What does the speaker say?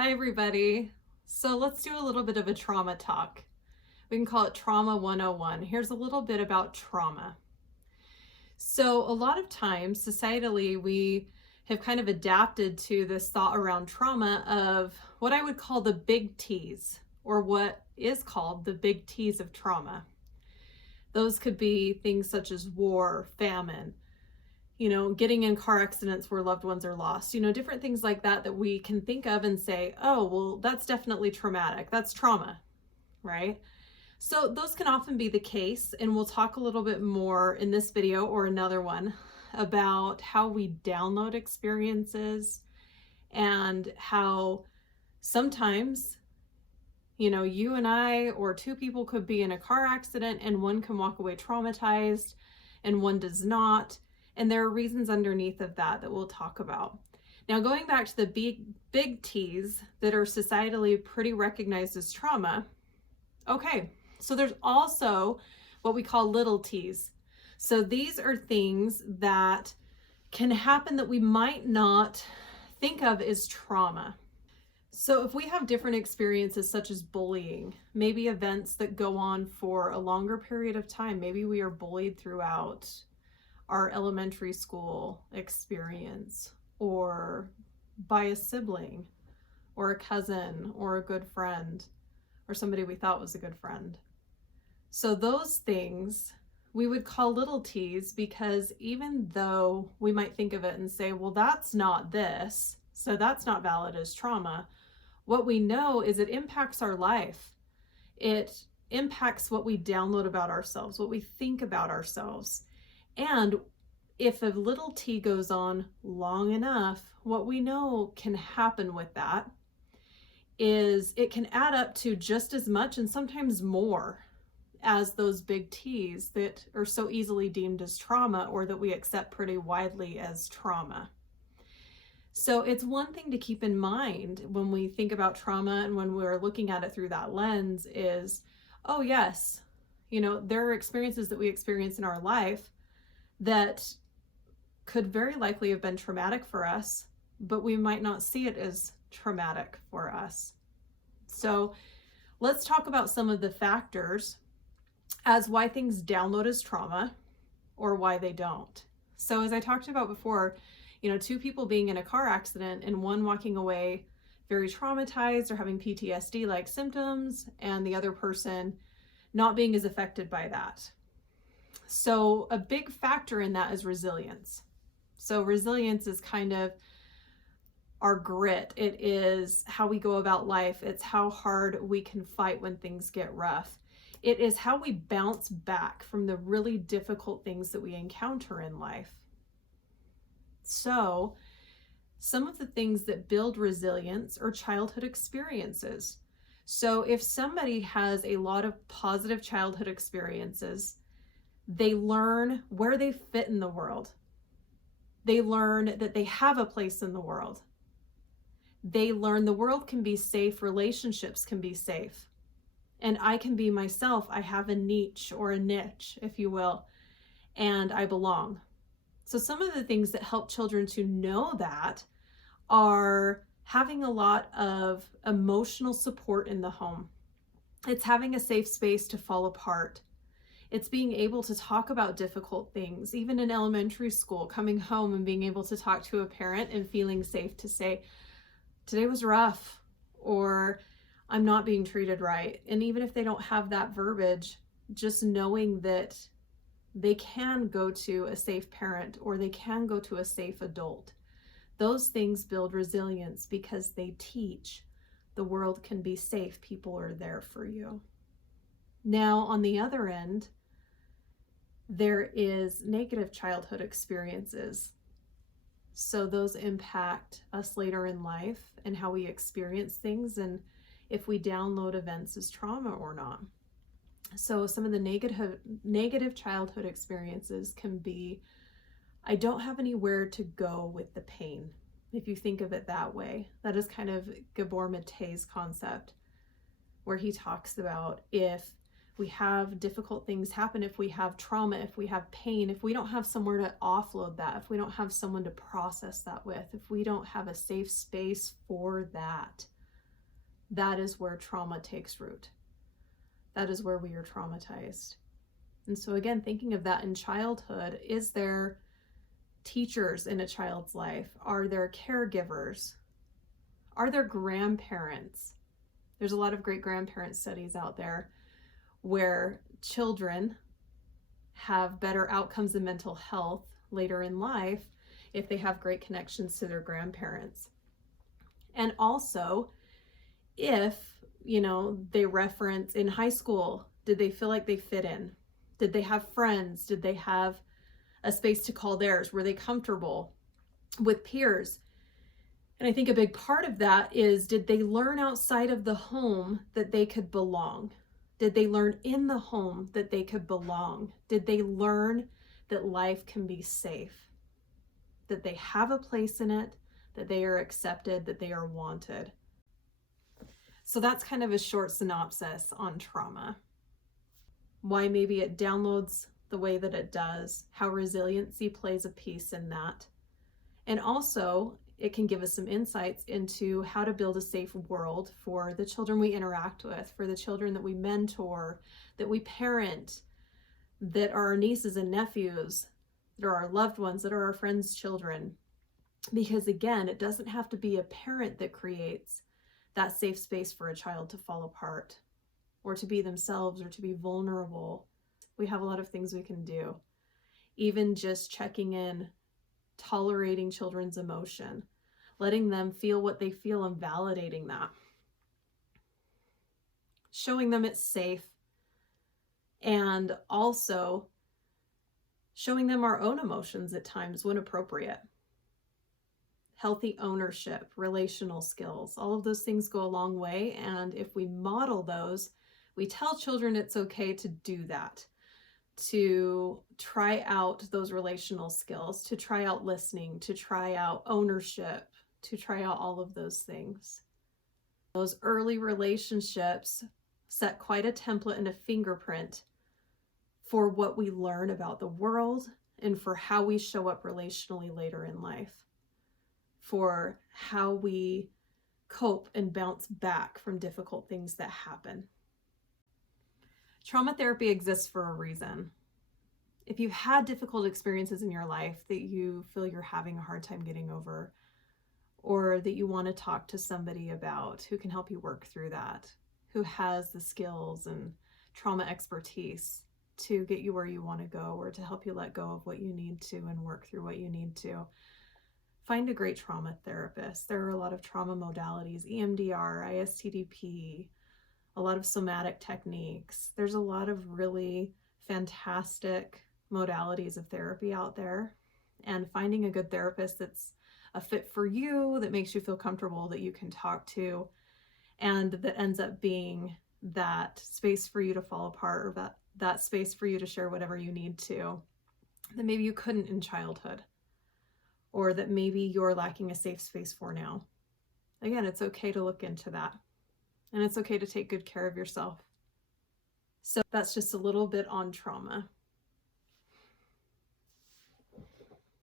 Hi, everybody. So let's do a little bit of a trauma talk. We can call it Trauma 101. Here's a little bit about trauma. So a lot of times, societally, we have kind of adapted to this thought around trauma of what I would call the big T's, or what is called the big T's of trauma. Those could be things such as war, famine, getting in car accidents where loved ones are lost, different things like that that we can think of and say, oh, well, that's definitely traumatic. That's trauma, right? So those can often be the case. And we'll talk a little bit more in this video or another one about how we download experiences and how sometimes, you and I or two people could be in a car accident and one can walk away traumatized and one does not. And there are reasons underneath of that we'll talk about. Now, going back to the big T's that are societally pretty recognized as trauma. Okay, so there's also what we call little T's. So these are things that can happen that we might not think of as trauma. So if we have different experiences such as bullying, maybe events that go on for a longer period of time, maybe we are bullied throughout our elementary school experience, or by a sibling, or a cousin, or a good friend, or somebody we thought was a good friend. So those things we would call little T's, because even though we might think of it and say, well, that's not this, so that's not valid as trauma, what we know is it impacts our life. It impacts what we download about ourselves, what we think about ourselves. And if a little T goes on long enough, what we know can happen with that is it can add up to just as much and sometimes more as those big T's that are so easily deemed as trauma, or that we accept pretty widely as trauma. So it's one thing to keep in mind when we think about trauma and when we're looking at it through that lens is, oh yes, there are experiences that we experience in our life that could very likely have been traumatic for us, but we might not see it as traumatic for us. So let's talk about some of the factors as why things download as trauma or why they don't. So as I talked about before, two people being in a car accident and one walking away very traumatized or having PTSD-like symptoms, and the other person not being as affected by that. So a big factor in that is resilience. So resilience is kind of our grit. It is how we go about life. It's how hard we can fight when things get rough. It is how we bounce back from the really difficult things that we encounter in life. So some of the things that build resilience are childhood experiences. So if somebody has a lot of positive childhood experiences, they learn where they fit in the world. They learn that they have a place in the world. They learn the world can be safe, relationships can be safe, and I can be myself. I have a niche, or a niche, if you will, and I belong. So some of the things that help children to know that are having a lot of emotional support in the home. It's having a safe space to fall apart. It's being able to talk about difficult things, even in elementary school, coming home and being able to talk to a parent and feeling safe to say, today was rough, or I'm not being treated right. And even if they don't have that verbiage, just knowing that they can go to a safe parent or they can go to a safe adult. Those things build resilience because they teach the world can be safe. People are there for you. Now, on the other end, there is negative childhood experiences. So those impact us later in life and how we experience things, and if we download events as trauma or not. So some of the negative childhood experiences can be, I don't have anywhere to go with the pain. If you think of it that way, that is kind of Gabor Mate's concept, where he talks about if we have difficult things happen, if we have trauma, if we have pain, if we don't have somewhere to offload that, if we don't have someone to process that with, if we don't have a safe space for that, that is where trauma takes root. That is where we are traumatized. And so again, thinking of that in childhood, is there teachers in a child's life? Are there caregivers? Are there grandparents? There's a lot of great grandparent studies out there where children have better outcomes in mental health later in life if they have great connections to their grandparents. And also, if, they reference in high school, did they feel like they fit in? Did they have friends? Did they have a space to call theirs? Were they comfortable with peers? And I think a big part of that is, did they learn outside of the home that they could belong? Did they learn in the home that they could belong? Did they learn that life can be safe? That they have a place in it, that they are accepted, that they are wanted? So that's kind of a short synopsis on trauma. Why maybe it downloads the way that it does, how resiliency plays a piece in that. And also, it can give us some insights into how to build a safe world for the children we interact with, for the children that we mentor, that we parent, that are our nieces and nephews, that are our loved ones, that are our friends' children. Because again, it doesn't have to be a parent that creates that safe space for a child to fall apart, or to be themselves, or to be vulnerable. We have a lot of things we can do. Even just checking in, tolerating children's emotion, letting them feel what they feel and validating that. Showing them it's safe, and also showing them our own emotions at times when appropriate. Healthy ownership, relational skills, all of those things go a long way. And if we model those, we tell children it's okay to do that, to try out those relational skills, to try out listening, to try out ownership, to try out all of those things. Those early relationships set quite a template and a fingerprint for what we learn about the world and for how we show up relationally later in life, for how we cope and bounce back from difficult things that happen. Trauma therapy exists for a reason. If you've had difficult experiences in your life that you feel you're having a hard time getting over, or that you want to talk to somebody about who can help you work through that, who has the skills and trauma expertise to get you where you want to go, or to help you let go of what you need to and work through what you need to, find a great trauma therapist. There are a lot of trauma modalities, EMDR, ISTDP, a lot of somatic techniques. There's a lot of really fantastic modalities of therapy out there, and finding a good therapist that's a fit for you, that makes you feel comfortable, that you can talk to, and that ends up being that space for you to fall apart, or that space for you to share whatever you need to, that maybe you couldn't in childhood, or that maybe you're lacking a safe space for now. Again, it's okay to look into that, and it's okay to take good care of yourself. So that's just a little bit on trauma.